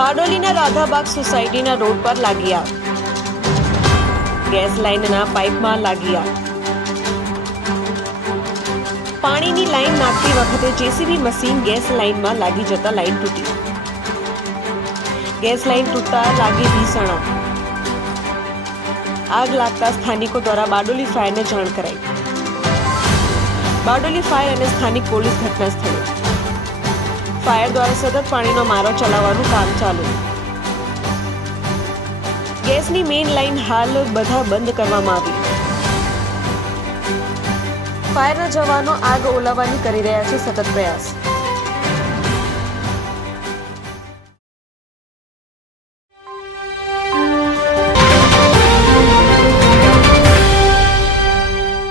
બારડોલીના રાધાબાગ સોસાયટીના રોડ પર લાગી આગ ગેસ લાઇનના પાઇપમાં લાગી આગ પાણીની લાઈન નાખતી વખતે જેસીબી મશીન ગેસ લાઇનમાં લાગી જતા લાઈન તૂટી. ગેસ લાઇન તૂટતા લાગી ભીષણ. આગ આગ લાગતા સ્થાનિકો દ્વારા બારડોલી ફાયરને જાણ કરાઈ. બારડોલી ફાયર અને સ્થાનિક પોલીસ ઘટના સ્થળે ફાયર દ્વારા સતત પાણીનો મારો ચલાવવાનું કામ ચાલુ. ગેસની મેઇન લાઇન હાલ બધા બંધ કરવામાં આવી. ફાયરના જવાનો આગ ઓલાવવાની કરી રહ્યા છે સતત પ્રયાસ.